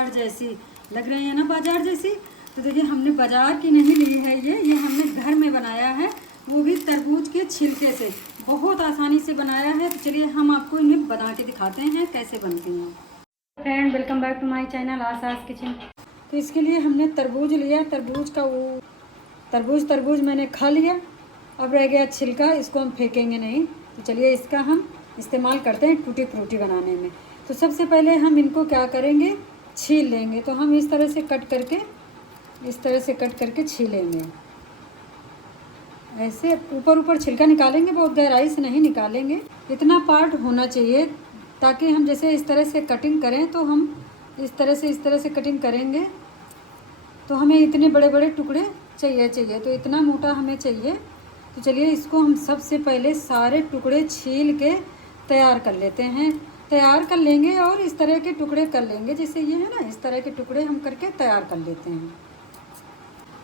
बाजार जैसी लग रही है ना, बाजार जैसी। तो देखिए हमने बाजार की नहीं ली है, ये हमने घर में बनाया है, वो भी तरबूज के छिलके से। बहुत आसानी से बनाया है। तो चलिए हम आपको इन्हें बना के दिखाते हैं कैसे बनती हैं। Friend welcome back to my channel आसास किचन। तो इसके लिए हमने तरबूज लिया, तरबूज मैंने खा लिया। अब रह गया छिलका, इसको हम फेंकेंगे नहीं। तो चलिए इसका हम इस्तेमाल करते हैं टूटी फ्रूटी बनाने में। तो सबसे पहले हम इनको क्या करेंगे, छील लेंगे। तो हम इस तरह से कट करके छीलेंगे। ऐसे ऊपर छिलका निकालेंगे, बहुत गहराई से नहीं निकालेंगे। इतना पार्ट होना चाहिए ताकि हम जैसे इस तरह से कटिंग करें, तो हम इस तरह से कटिंग करेंगे तो हमें इतने बड़े बड़े टुकड़े चाहिए। तो इतना मोटा हमें चाहिए। तो चलिए इसको हम सबसे पहले सारे टुकड़े छील के तैयार कर लेते हैं, तैयार कर लेंगे। और इस तरह के टुकड़े कर लेंगे, जैसे ये है ना, इस तरह के टुकड़े हम करके तैयार कर लेते हैं।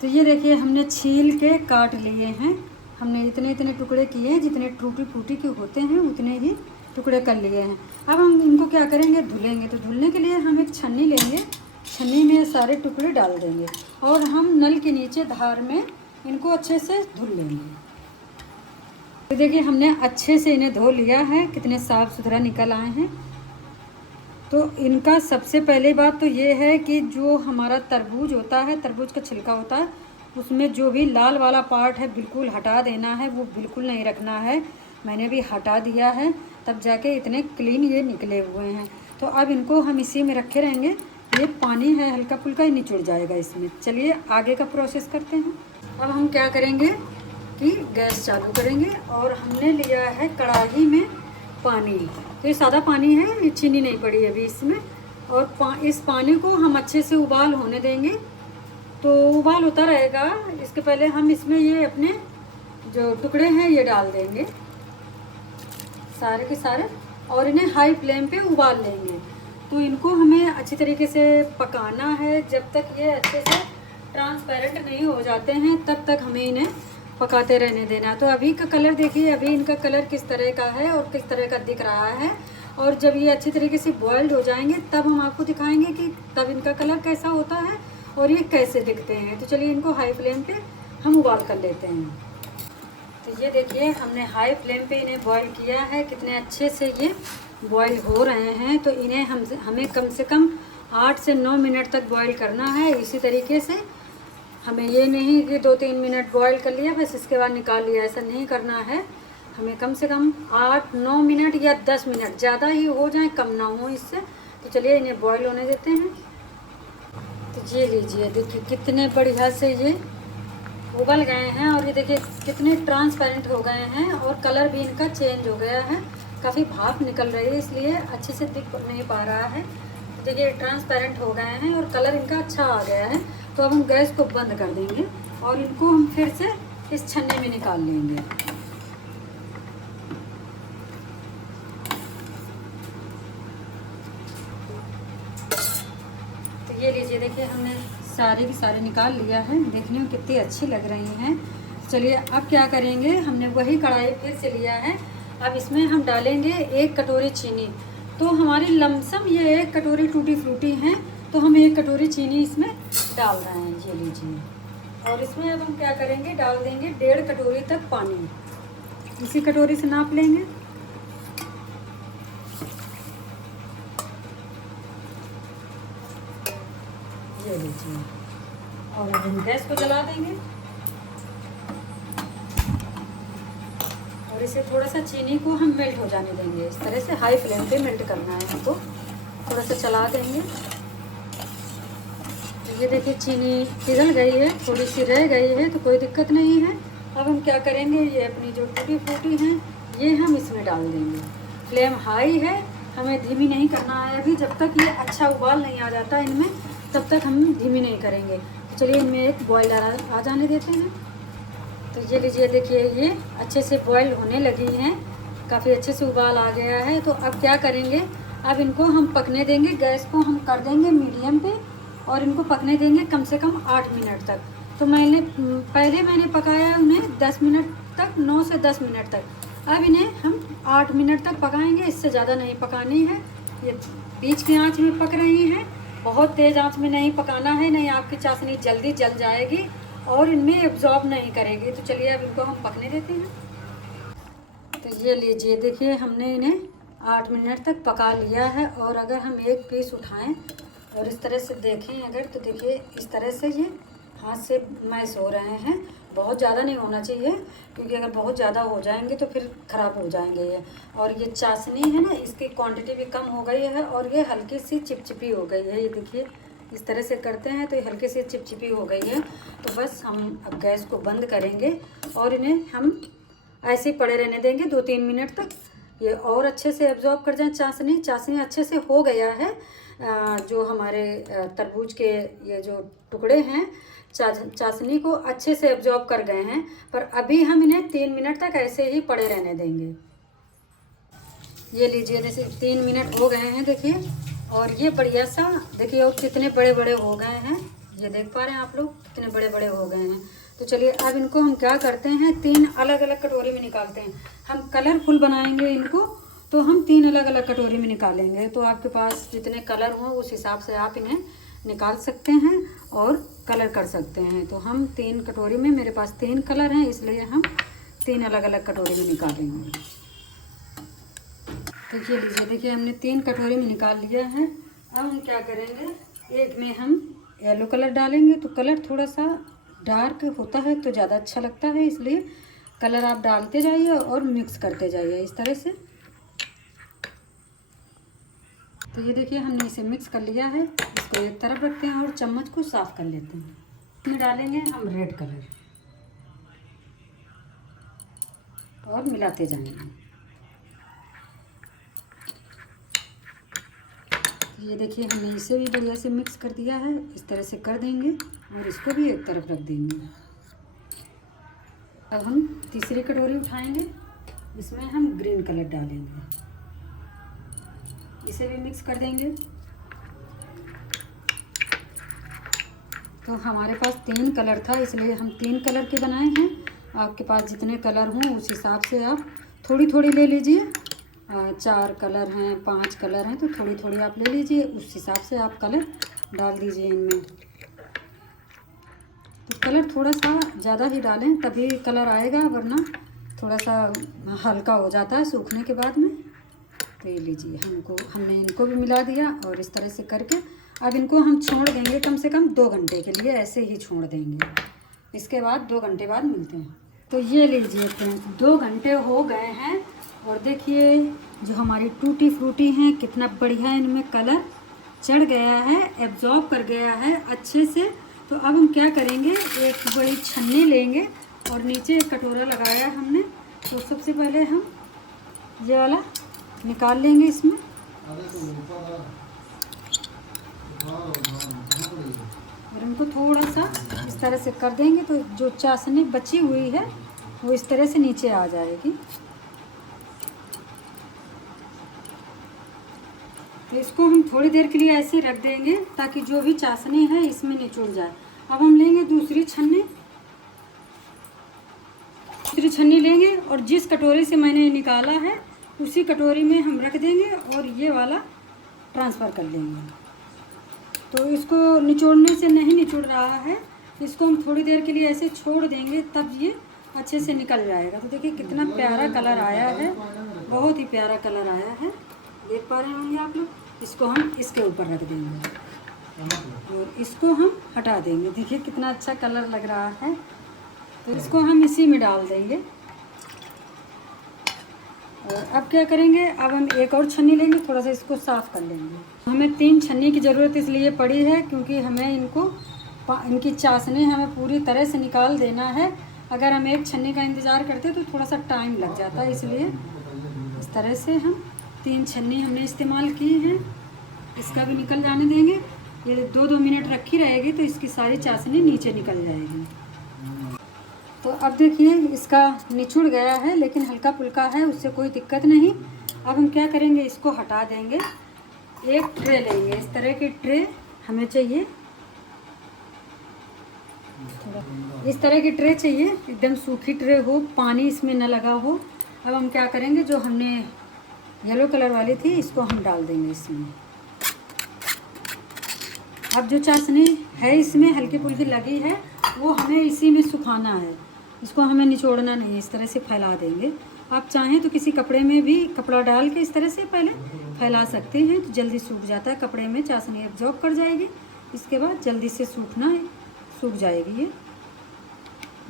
तो ये देखिए हमने छील के काट लिए हैं। हमने इतने टुकड़े किए हैं, जितने टूटी फूटी के होते हैं उतने ही टुकड़े कर लिए हैं। अब हम इनको क्या करेंगे, धुलेंगे। तो धुलने के लिए हम एक छन्नी लेंगे, छन्नी में सारे टुकड़े डाल देंगे और हम नल के नीचे धार में इनको अच्छे से धुल लेंगे। तो देखिए हमने अच्छे से इन्हें धो लिया है, कितने साफ़ सुथरा निकल आए हैं। तो इनका सबसे पहले बात तो ये है कि जो हमारा तरबूज होता है, तरबूज का छिलका होता है, उसमें जो भी लाल वाला पार्ट है बिल्कुल हटा देना है, वो बिल्कुल नहीं रखना है। मैंने भी हटा दिया है, तब जाके इतने क्लीन ये निकले हुए हैं। तो अब इनको हम इसी में रखे रहेंगे। ये पानी है हल्का फुल्का, ही निचुड़ जाएगा इसमें। चलिए आगे का प्रोसेस करते हैं। अब हम क्या करेंगे कि गैस चालू करेंगे और हमने लिया है कढ़ाई में पानी। तो ये सादा पानी है, ये चीनी नहीं पड़ी अभी इसमें। और इस पानी को हम अच्छे से उबाल होने देंगे। तो उबाल होता रहेगा, इसके पहले हम इसमें ये अपने जो टुकड़े हैं ये डाल देंगे सारे के सारे, और इन्हें हाई फ्लेम पे उबाल लेंगे। तो इनको हमें अच्छी तरीके से पकाना है, जब तक ये अच्छे से ट्रांसपेरेंट नहीं हो जाते हैं तब तक हमें इन्हें पकाते रहने देना। तो अभी का कलर देखिए, अभी इनका कलर किस तरह का है और किस तरह का दिख रहा है। और जब ये अच्छी तरीके से बॉइल्ड हो जाएंगे तब हम आपको दिखाएंगे कि तब इनका कलर कैसा होता है और ये कैसे दिखते हैं। तो चलिए इनको हाई फ्लेम पे हम उबाल कर लेते हैं। तो ये देखिए हमने हाई फ्लेम पे इन्हें बॉईल किया है, कितने अच्छे से ये बॉईल हो रहे हैं। तो इन्हें हमें कम से कम 8 से 9 मिनट तक बॉईल करना है। इसी तरीके से हमें ये नहीं कि 2-3 मिनट बॉईल कर लिया बस इसके बाद निकाल लिया, ऐसा नहीं करना है। हमें कम से कम 8-9 मिनट या 10 मिनट, ज़्यादा ही हो जाए कम ना हो इससे। तो चलिए इन्हें बॉईल होने देते हैं। तो ये लीजिए, देखिए कितने बढ़िया से ये उबल गए हैं और ये देखिए कितने ट्रांसपेरेंट हो गए हैं और कलर भी इनका चेंज हो गया है। काफ़ी भाप निकल रही है इसलिए अच्छे से दिख नहीं पा रहा है। देखिए ट्रांसपेरेंट हो गए हैं और कलर इनका अच्छा आ गया है। तो अब हम गैस को बंद कर देंगे और इनको हम फिर से इस छन्नी में निकाल लेंगे। तो ये लीजिए, देखिए हमने सारे की सारे निकाल लिया है। देखने में कितनी अच्छी लग रही हैं। चलिए अब क्या करेंगे, हमने वही कढ़ाई फिर से लिया है। अब इसमें हम डालेंगे 1 कटोरी चीनी। तो हमारी लमसम ये 1 कटोरी टूटी फ्रूटी हैं, तो हम 1 कटोरी चीनी इसमें डाल रहे हैं। ये लीजिए। और इसमें अब हम क्या करेंगे, डाल देंगे 1.5 कटोरी तक पानी। इसी कटोरी से नाप लेंगे। ये लीजिए। और अब हम गैस को जला देंगे और इसे थोड़ा सा चीनी को हम मेल्ट हो जाने देंगे। इस तरह से हाई फ्लेम पे मेल्ट करना है हमको। थोड़ा सा चला देंगे। तो ये देखिए चीनी पिघल गई है, थोड़ी सी रह गई है, तो कोई दिक्कत नहीं है। अब हम क्या करेंगे, ये अपनी जो टूटी फ्रूटी हैं ये हम इसमें डाल देंगे। फ्लेम हाई है, हमें धीमी नहीं करना है अभी। जब तक ये अच्छा उबाल नहीं आ जाता इनमें तब तक हम धीमी नहीं करेंगे। तो चलिए इनमें एक बॉयल आ जाने देते हैं। तो ये लीजिए, देखिए ये अच्छे से बॉयल होने लगी हैं, काफ़ी अच्छे से उबाल आ गया है। तो अब क्या करेंगे, अब इनको हम पकने देंगे। गैस को हम कर देंगे मीडियम पे और इनको पकने देंगे कम से कम 8 मिनट तक। तो पहले मैंने पकाया उन्हें 10 मिनट तक, 9 से 10 मिनट तक। अब इन्हें हम 8 मिनट तक पकाएंगे, इससे ज़्यादा नहीं पकानी है। ये बीच की आंच में पक रही हैं बहुत तेज़ आंच में नहीं पकाना है, नहीं आपकी चाशनी जल्दी जल जाएगी और इनमें एब्जॉर्ब नहीं करेगी। तो चलिए अब इनको हम पकने देते हैं। तो ये लीजिए, देखिए हमने इन्हें 8 मिनट तक पका लिया है। और अगर हम एक पीस उठाएं और इस तरह से देखें अगर, तो देखिए इस तरह से ये हाथ से मैश हो रहे हैं। बहुत ज़्यादा नहीं होना चाहिए, क्योंकि अगर बहुत ज़्यादा हो जाएंगे तो फिर ख़राब हो जाएंगे ये। और ये चाशनी है ना, इसकी क्वांटिटी भी कम हो गई है और ये हल्की सी चिपचिपी हो गई है। ये देखिए इस तरह से करते हैं तो ये हल्की सी चिपचिपी हो गई है। तो बस हम अब गैस को बंद करेंगे और इन्हें हम ऐसे ही पड़े रहने देंगे 2-3 मिनट तक। ये और अच्छे से एब्जॉर्ब कर जाए चाशनी अच्छे से हो गया है। जो हमारे तरबूज के ये जो टुकड़े हैं चाशनी को अच्छे से एब्जॉर्ब कर गए हैं। पर अभी हम इन्हें 3 मिनट तक ऐसे ही पड़े रहने देंगे। ये लीजिए, जैसे 3 मिनट हो गए हैं देखिए, और ये बढ़िया सा देखिए और कितने बड़े बड़े हो गए हैं। ये देख पा रहे हैं आप लोग कितने बड़े बड़े हो गए हैं। तो चलिए अब इनको हम क्या करते हैं, 3 अलग अलग कटोरी में निकालते हैं। हम कलरफुल बनाएंगे इनको, तो हम 3 अलग अलग कटोरी में निकालेंगे। तो आपके पास जितने कलर हों उस हिसाब से आप इन्हें निकाल सकते हैं और कलर कर सकते हैं। तो हम 3 कटोरी में, मेरे पास 3 कलर हैं, इसलिए हम 3 अलग अलग कटोरी में निकालेंगे। तो ये लीजिए, देखिए हमने 3 कटोरी में निकाल लिया है। अब हम क्या करेंगे, एक में हम येलो कलर डालेंगे। तो कलर थोड़ा सा डार्क होता है तो ज़्यादा अच्छा लगता है, इसलिए कलर आप डालते जाइए और मिक्स करते जाइए इस तरह से। तो ये देखिए हमने इसे मिक्स कर लिया है। इसको एक तरफ रखते हैं और चम्मच को साफ़ कर लेते हैं। इसमें डालेंगे हम रेड कलर और मिलाते जाएंगे। ये देखिए हमने इसे भी बढ़िया से मिक्स कर दिया है। इस तरह से कर देंगे और इसको भी एक तरफ रख देंगे। अब हम तीसरी कटोरी उठाएंगे, इसमें हम ग्रीन कलर डालेंगे, इसे भी मिक्स कर देंगे। तो हमारे पास 3 कलर था, इसलिए हम 3 कलर के बनाए हैं। आपके पास जितने कलर हों उस हिसाब से आप थोड़ी थोड़ी ले लीजिए। 4 कलर हैं, 5 कलर हैं, तो थोड़ी थोड़ी आप ले लीजिए, उस हिसाब से आप कलर डाल दीजिए इनमें। तो कलर थोड़ा सा ज़्यादा ही डालें तभी कलर आएगा, वरना थोड़ा सा हल्का हो जाता है सूखने के बाद में। तो ये लीजिए, हमने इनको भी मिला दिया और इस तरह से करके अब इनको हम छोड़ देंगे कम से कम 2 घंटे के लिए, ऐसे ही छोड़ देंगे। इसके बाद 2 घंटे बाद मिलते हैं। तो ये लीजिए फ्रेंड्स, 2 घंटे हो गए हैं और देखिए जो हमारी टूटी फ्रूटी हैं कितना बढ़िया इनमें कलर चढ़ गया है, एब्जॉर्ब कर गया है अच्छे से। तो अब हम क्या करेंगे, एक बड़ी छन्नी लेंगे और नीचे एक कटोरा लगाया हमने। तो सबसे पहले हम ये वाला निकाल लेंगे इसमें, और इनको थोड़ा सा इस तरह से कर देंगे तो जो चाशनी बची हुई है वो इस तरह से नीचे आ जाएगी। तो इसको हम थोड़ी देर के लिए ऐसे रख देंगे ताकि जो भी चाशनी है इसमें निचुड़ जाए। अब हम लेंगे दूसरी छन्नी लेंगे और जिस कटोरी से मैंने निकाला है उसी कटोरी में हम रख देंगे और ये वाला ट्रांसफ़र कर लेंगे। तो इसको निचोड़ने से नहीं निचुड़ रहा है, इसको हम थोड़ी देर के लिए ऐसे छोड़ देंगे तब ये अच्छे से निकल जाएगा। तो देखिए कितना प्यारा कलर आया है, बहुत ही प्यारा कलर आया है, देख पा रहे होंगे आप लोग। इसको हम इसके ऊपर रख देंगे और इसको हम हटा देंगे। देखिए कितना अच्छा कलर लग रहा है। तो इसको हम इसी में डाल देंगे। और अब क्या करेंगे, अब हम एक और छन्नी लेंगे, थोड़ा सा इसको साफ़ कर लेंगे। हमें 3 छन्नी की ज़रूरत इसलिए पड़ी है क्योंकि हमें इनकी चाशनी हमें पूरी तरह से निकाल देना है। अगर हम एक छन्नी का इंतज़ार करते तो थोड़ा सा टाइम लग जाता है, इसलिए इस तरह से हम 3 छन्नी हमने इस्तेमाल की हैं। इसका भी निकल जाने देंगे। ये 2-2 मिनट रखी रहेगी तो इसकी सारी चाशनी नीचे निकल जाएगी। तो अब देखिए इसका निचुड़ गया है, लेकिन हल्का फुल्का है, उससे कोई दिक्कत नहीं। अब हम क्या करेंगे, इसको हटा देंगे। एक ट्रे लेंगे, इस तरह की ट्रे हमें चाहिए, इस तरह की ट्रे चाहिए, एकदम सूखी ट्रे हो, पानी इसमें न लगा हो। अब हम क्या करेंगे, जो हमने येलो कलर वाली थी इसको हम डाल देंगे इसमें। अब जो चाशनी है इसमें हल्की फुल्की लगी है वो हमें इसी में सुखाना है, इसको हमें निचोड़ना नहीं है, इस तरह से फैला देंगे। आप चाहें तो किसी कपड़े में भी कपड़ा डाल के इस तरह से पहले फैला सकते हैं, तो जल्दी सूख जाता है। कपड़े में चाशनी एब्जॉर्ब कर जाएगी, इसके बाद जल्दी से सूख जाएगी।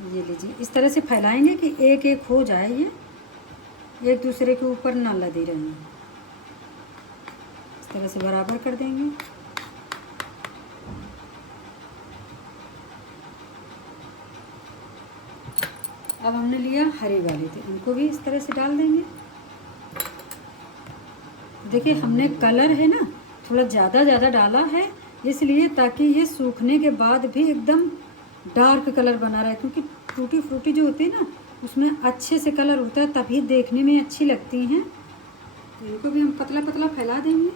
ये लीजिए, इस तरह से फैलाएंगे कि एक एक हो जाए, ये एक दूसरे के ऊपर ना लदी रहें। इस तरह से बराबर कर देंगे। अब हमने लिया हरी वाली, तो इनको भी इस तरह से डाल देंगे। देखिए हमने कलर है ना थोड़ा ज़्यादा डाला है, इसलिए ताकि ये सूखने के बाद भी एकदम डार्क कलर बना रहा है, क्योंकि टूटी फ्रूटी जो होती है ना उसमें अच्छे से कलर होता है, तभी देखने में अच्छी लगती हैं। तो इनको भी हम पतला पतला फैला देंगे।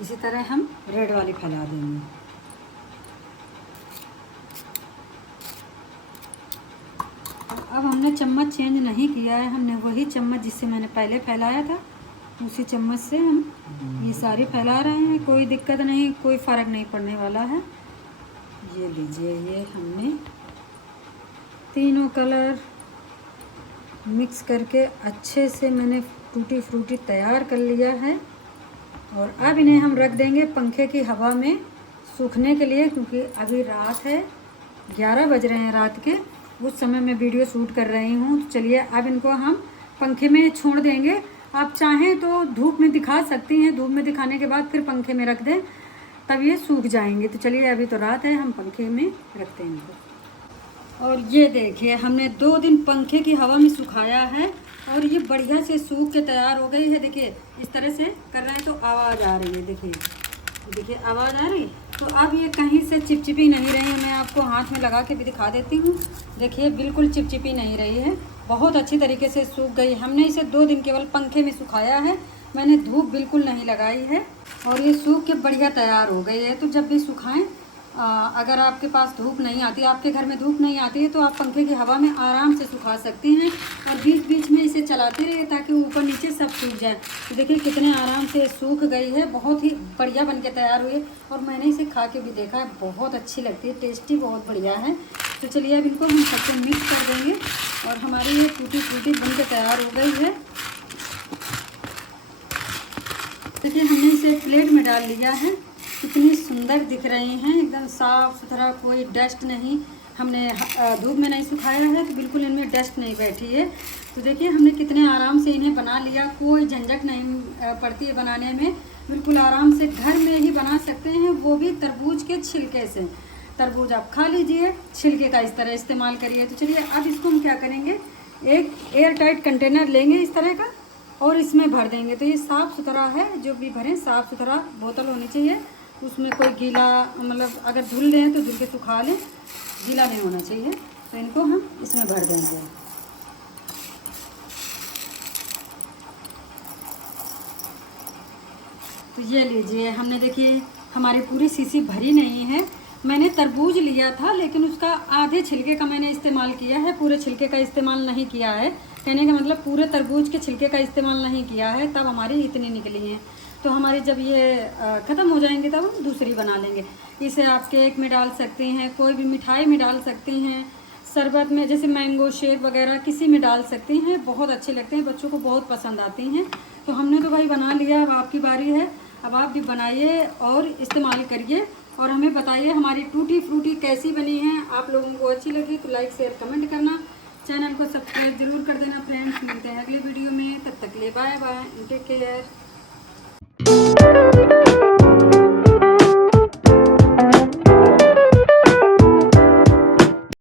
इसी तरह हम रेड वाली फैला देंगे। अब हमने चम्मच चेंज नहीं किया है, हमने वही चम्मच जिससे मैंने पहले फैलाया था उसी चम्मच से हम ये सारी फैला रहे हैं। कोई दिक्कत नहीं, कोई फ़र्क नहीं पड़ने वाला है। ये लीजिए, ये हमने तीनों कलर मिक्स करके अच्छे से मैंने टूटी फ्रूटी तैयार कर लिया है। और अब इन्हें हम रख देंगे पंखे की हवा में सूखने के लिए, क्योंकि अभी रात है, 11 बज रहे हैं रात के। उस समय मैं वीडियो शूट कर रही हूँ। तो चलिए अब इनको हम पंखे में छोड़ देंगे। आप चाहें तो धूप में दिखा सकती हैं, धूप में दिखाने के बाद फिर पंखे में रख दें, तब ये सूख जाएंगे। तो चलिए अभी तो रात है, हम पंखे में रखते हैं इनको। और ये देखिए हमने 2 दिन पंखे की हवा में सुखाया है और ये बढ़िया से सूख के तैयार हो गई है। देखिए इस तरह से कर रहे हैं तो आवाज़ आ रही है, देखिए आवाज़ आ रही। तो अब ये कहीं से चिपचिपी नहीं रही है। मैं आपको हाथ में लगा के भी दिखा देती हूँ। देखिए बिल्कुल चिपचिपी नहीं रही है, बहुत अच्छी तरीके से सूख गई। हमने इसे 2 दिन केवल पंखे में सुखाया है, मैंने धूप बिल्कुल नहीं लगाई है और ये सूख के बढ़िया तैयार हो गई है। तो जब भी सुखाएं, अगर आपके पास धूप नहीं आती, आपके घर में धूप नहीं आती है, तो आप पंखे की हवा में आराम से सुखा सकती हैं और बीच बीच में इसे चलाते रहिए ताकि ऊपर नीचे सब सूख जाए। तो देखिए कितने आराम से सूख गई है, बहुत ही बढ़िया बन के तैयार हुई है। और मैंने इसे खा के भी देखा है, बहुत अच्छी लगती है, टेस्टी बहुत बढ़िया है। तो चलिए अब इनको हम सबसे मिक्स कर देंगे और हमारी ये टूटी फ्रूटी बन के तैयार हो गई है। देखिए हमने इसे प्लेट में डाल लिया है, कितनी सुंदर दिख रही हैं, एकदम साफ़ सुथरा, कोई डस्ट नहीं। हमने धूप में नहीं सुखाया है तो बिल्कुल इनमें डस्ट नहीं बैठी है। तो देखिए हमने कितने आराम से इन्हें बना लिया, कोई झंझट नहीं पड़ती है बनाने में, बिल्कुल आराम से घर में ही बना सकते हैं, वो भी तरबूज के छिलके से। तरबूज आप खा लीजिए, छिलके का इस तरह इस्तेमाल करिए। तो चलिए अब इसको हम क्या करेंगे, एक एयर टाइट कंटेनर लेंगे इस तरह का और इसमें भर देंगे। तो ये साफ़ सुथरा है, जो भी भरें साफ़ सुथरा बोतल होनी चाहिए, उसमें कोई गीला, मतलब अगर धुल दें तो धुल के सुखा लें, गीला नहीं होना चाहिए। तो इनको हम इसमें भर देंगे। तो ये लीजिए, हमने देखिए हमारी पूरी शीशी भरी नहीं है। मैंने तरबूज लिया था लेकिन उसका आधे छिलके का मैंने इस्तेमाल किया है, पूरे छिलके का इस्तेमाल नहीं किया है। कहने का मतलब पूरे तरबूज के छिलके का इस्तेमाल नहीं किया है, तब हमारी इतनी निकली हैं। तो हमारी जब ये ख़त्म हो जाएंगे तब हम दूसरी बना लेंगे। इसे आप केक में डाल सकते हैं, कोई भी मिठाई में डाल सकते हैं, शरबत में जैसे मैंगो शेक वगैरह किसी में डाल सकते हैं, बहुत अच्छे लगते हैं, बच्चों को बहुत पसंद आते हैं। तो हमने तो भाई बना लिया, अब आपकी बारी है, अब आप भी बनाइए और इस्तेमाल करिए और हमें बताइए हमारी टूटी फ्रूटी कैसी बनी है। आप लोगों को अच्छी लगी तो लाइक शेयर कमेंट करना, चैनल को सब्सक्राइब जरूर कर देना फ्रेंड्स। मिलते हैं अगले वीडियो में, तब तक के लिए बाय बाय, टेक केयर।